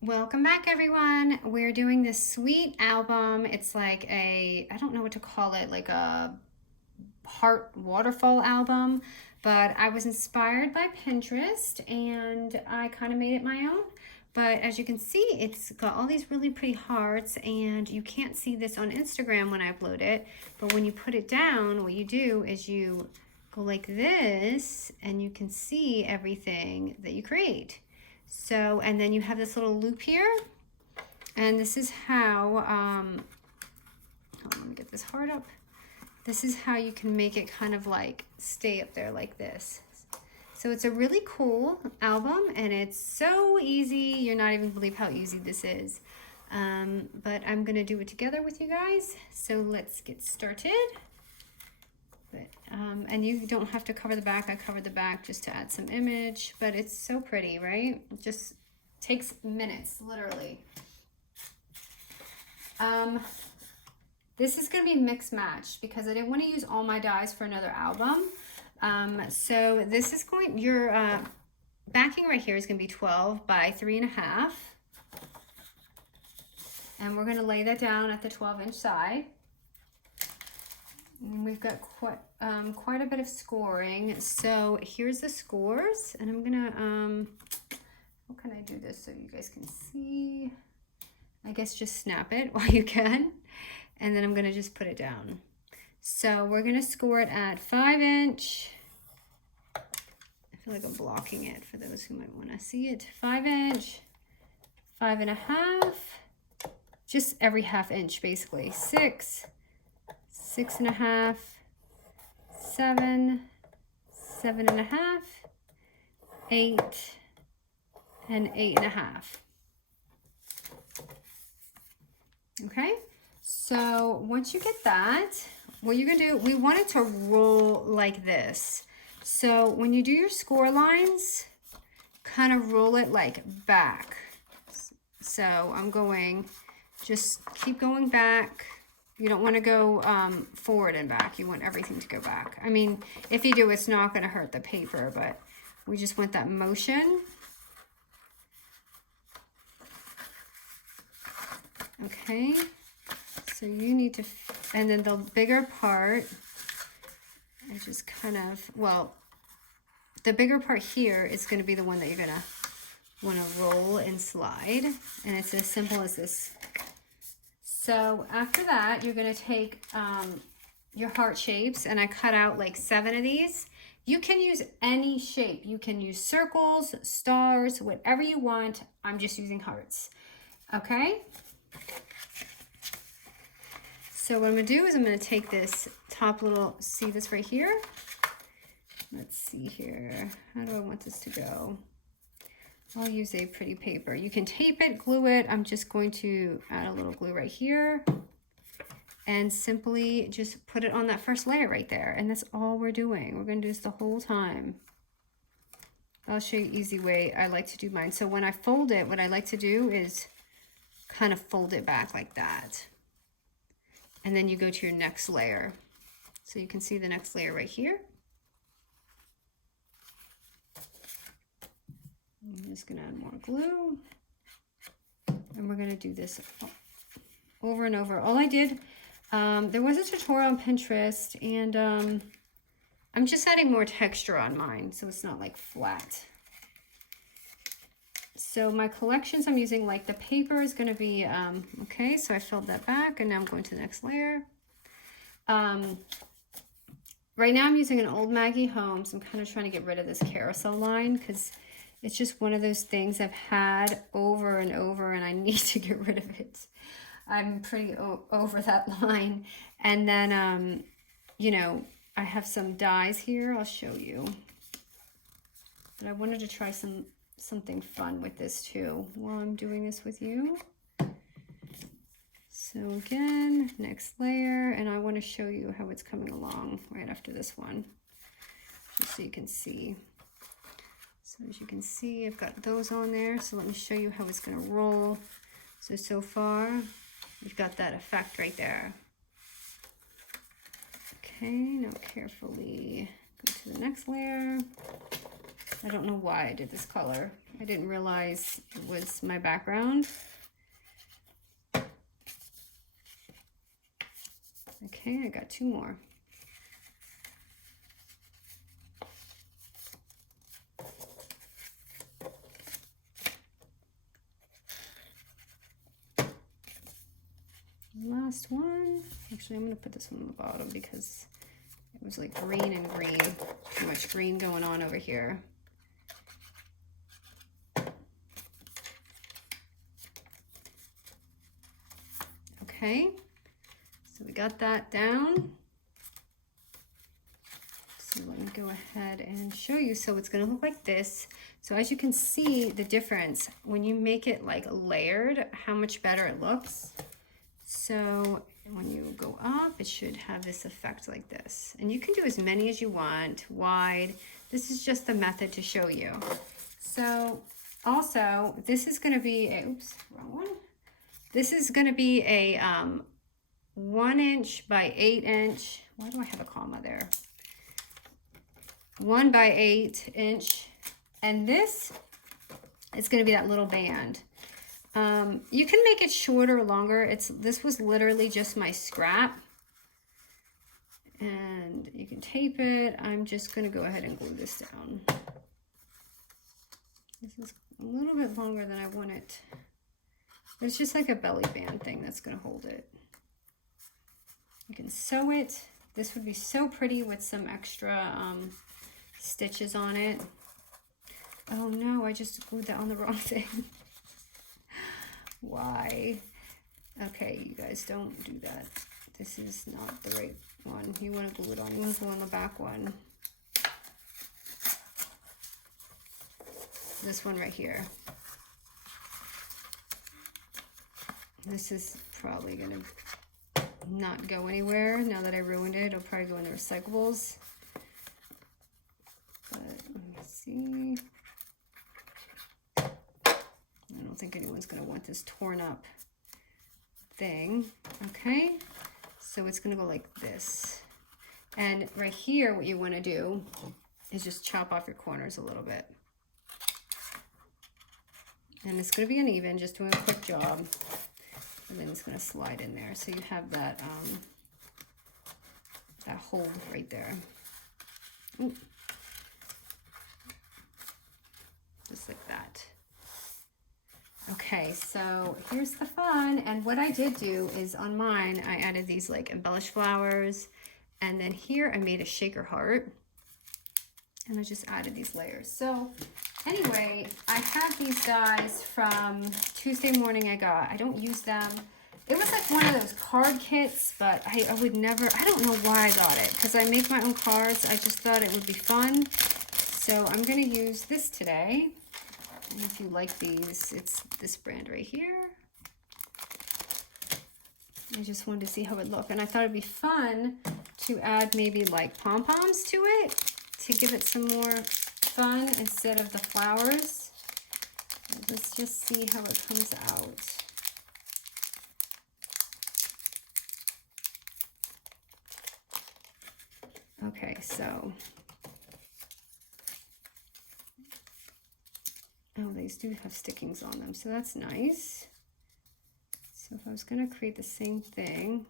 Welcome back, everyone. We're doing this sweet album. It's like I don't know what to call it, like a heart waterfall album, but I was inspired by Pinterest and I kind of made it my own. But as you can see, it's got all these really pretty hearts, and you can't see this on Instagram when I upload it, but when you put it down, what you do is you go like this and you can see everything that you create. So, and then you have this little loop here, and this is how, hold on, let me get this heart up. This is how you can make it kind of like stay up there like this. So it's a really cool album, and it's so easy. You're not even believe how easy this is. But I'm gonna do it together with you guys. So let's get started. And you don't have to cover the back. I covered the back just to add some image, but it's so pretty, right? It just takes minutes, literally. This is gonna be mix match because I didn't want to use all my dies for another album. So this is going, your backing right here is gonna be 12 by 3.5. And we're gonna lay that down at the 12-inch side. And we've got quite a bit of scoring. So here's the scores, and I'm gonna, how can I do this so you guys can see? I guess just snap it while you can, and then I'm gonna just put it down. So we're gonna score it at 5-inch. I feel like I'm blocking it for those who might wanna see it. 5-inch, 5.5, just every 1/2 inch basically. 6, 6.5, 7, 7.5, 8, and 8.5. Okay, so once you get that, what you're gonna do, we want it to roll like this. So when you do your score lines, kind of roll it like back. So I'm going, just keep going back. You don't want to go forward and back. You want everything to go back. I mean, if you do, it's not going to hurt the paper, but we just want that motion. Okay, so you need to, and then the bigger part, I just kind of, well, the bigger part here is going to be the one that you're going to want to roll and slide, and it's as simple as this. So after that, you're going to take your heart shapes, and I cut out like 7 of these. You can use any shape. You can use circles, stars, whatever you want. I'm just using hearts. Okay? So what I'm going to do is I'm going to take this top little, see this right here? Let's see here. How do I want this to go? I'll use a pretty paper. You can tape it, glue it. I'm just going to add a little glue right here and simply just put it on that first layer right there. And that's all we're doing. We're going to do this the whole time. I'll show you easy way I like to do mine. So when I fold it, what I like to do is kind of fold it back like that. And then you go to your next layer. So you can see the next layer right here. I'm just gonna add more glue. And we're gonna do this over and over. All I did, there was a tutorial on Pinterest, and I'm just adding more texture on mine so it's not like flat. So my collections I'm using, like the paper is going to be, okay, so I filled that back, and now I'm going to the next layer. Right now I'm using an old Maggie Holmes. I'm kind of trying to get rid of this carousel line because it's just one of those things I've had over and over, and I need to get rid of it. I'm pretty over that line. And then, you know, I have some dies here. I'll show you. But I wanted to try something fun with this too while I'm doing this with you. So again, next layer, and I want to show you how it's coming along right after this one, just so you can see. So as you can see, I've got those on there. So let me show you how it's going to roll. So far, we've got that effect right there. Okay, now carefully go to the next layer. I don't know why I did this color. I didn't realize it was my background. Okay, I got 2 more. Last one. Actually, I'm going to put this one on the bottom because it was like green and green. Too much green going on over here. Okay, so we got that down. So let me go ahead and show you. So it's going to look like this. So as you can see the difference when you make it like layered, how much better it looks. So when you go up, it should have this effect like this. And you can do as many as you want, wide. This is just the method to show you. So also, this is going to be a, oops, wrong one. This is going to be a 1 inch by 8 inch. Why do I have a comma there? 1 by 8 inch. And this is going to be that little band. You can make it shorter or longer. This was literally just my scrap. And you can tape it. I'm just going to go ahead and glue this down. This is a little bit longer than I want it. It's just like a belly band thing that's going to hold it. You can sew it. This would be so pretty with some extra stitches on it. Oh no, I just glued that on the wrong thing. Why? Okay, you guys, don't do that. This is not the right one. You want to glue it on. You want to glue on the back one. This one right here. This is probably going to not go anywhere now that I ruined it. It'll probably go in the recyclables. But let me see. I don't think anyone's going to want this torn up thing. Okay, so it's going to go like this. And right here, what you want to do is just chop off your corners a little bit. And it's going to be uneven, just doing a quick job. And then it's going to slide in there. So you have that, that hold right there. Ooh. Just like that. Okay, so here's the fun. And what I did do is on mine, I added these like embellished flowers. And then here I made a shaker heart. And I just added these layers. So anyway, I have these guys from Tuesday morning I got. I don't use them. It was like one of those card kits, but I would never, I don't know why I got it. Because I make my own cards. I just thought it would be fun. So I'm going to use this today. And if you like these, it's this brand right here. I just wanted to see how it looked. And I thought it'd be fun to add maybe like pom-poms to it to give it some more fun instead of the flowers. Let's just see how it comes out. Okay, so oh, these do have stickings on them, so that's nice. So if I was going to create the same thing,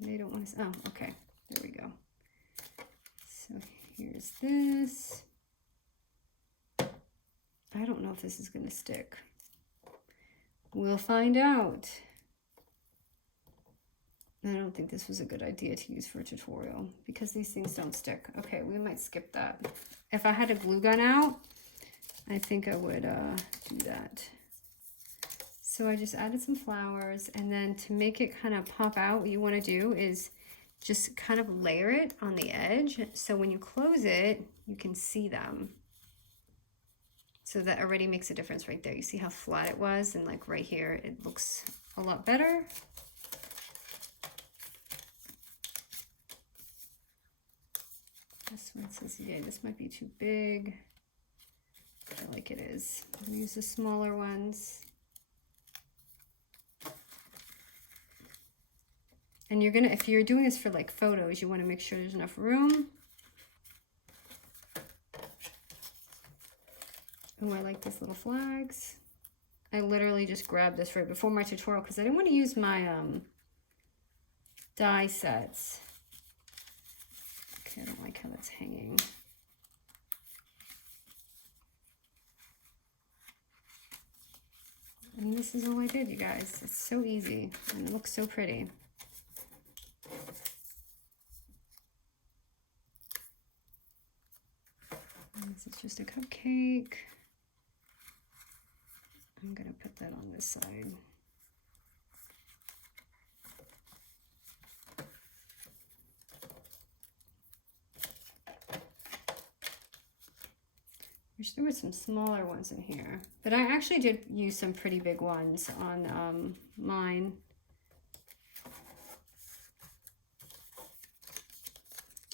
they don't want to, oh, okay, there we go. So here's this. I don't know if this is going to stick. We'll find out. I don't think this was a good idea to use for a tutorial because these things don't stick. Okay, we might skip that. If I had a glue gun out, I think I would do that. So I just added some flowers, and then to make it kind of pop out, what you want to do is just kind of layer it on the edge. So when you close it, you can see them. So that already makes a difference right there. You see how flat it was? And like right here, it looks a lot better. This one says, yeah, this might be too big. I feel like it is. I'm gonna use the smaller ones. And you're gonna, if you're doing this for like photos, you wanna make sure there's enough room. Oh, I like these little flags. I literally just grabbed this right before my tutorial because I didn't want to use my die sets. Okay, I don't like how that's hanging. And this is all I did, you guys. It's so easy and it looks so pretty. And this is just a cupcake. I'm gonna put that on this side. Wish there were some smaller ones in here, but I actually did use some pretty big ones on mine.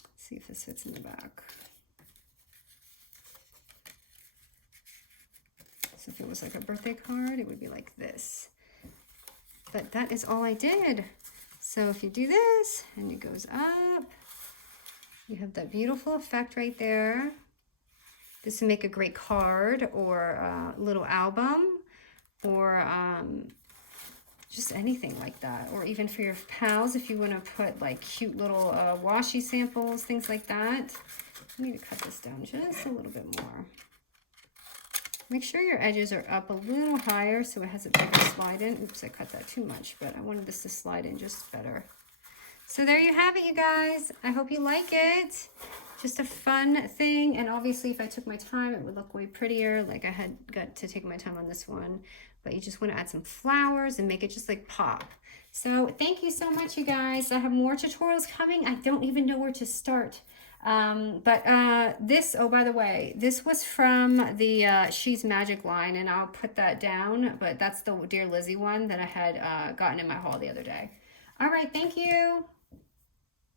Let's see if this fits in the back. So if it was like a birthday card, it would be like this. But that is all I did. So if you do this and it goes up, you have that beautiful effect right there. This would make a great card or a little album or just anything like that. Or even for your pals if you want to put like cute little washi samples, things like that. I need to cut this down just a little bit more. Make sure your edges are up a little higher so it has a bigger slide in. Oops, I cut that too much, but I wanted this to slide in just better. So there you have it, you guys. I hope you like it. Just a fun thing, and obviously if I took my time it would look way prettier. Like I had got to take my time on this one, but you just want to add some flowers and make it just like pop. So thank you so much, you guys. I have more tutorials coming. I don't even know where to start. This, oh, by the way, this was from the She's Magic line, and I'll put that down, but that's the Dear Lizzy one that I had gotten in my haul the other day. All right, thank you.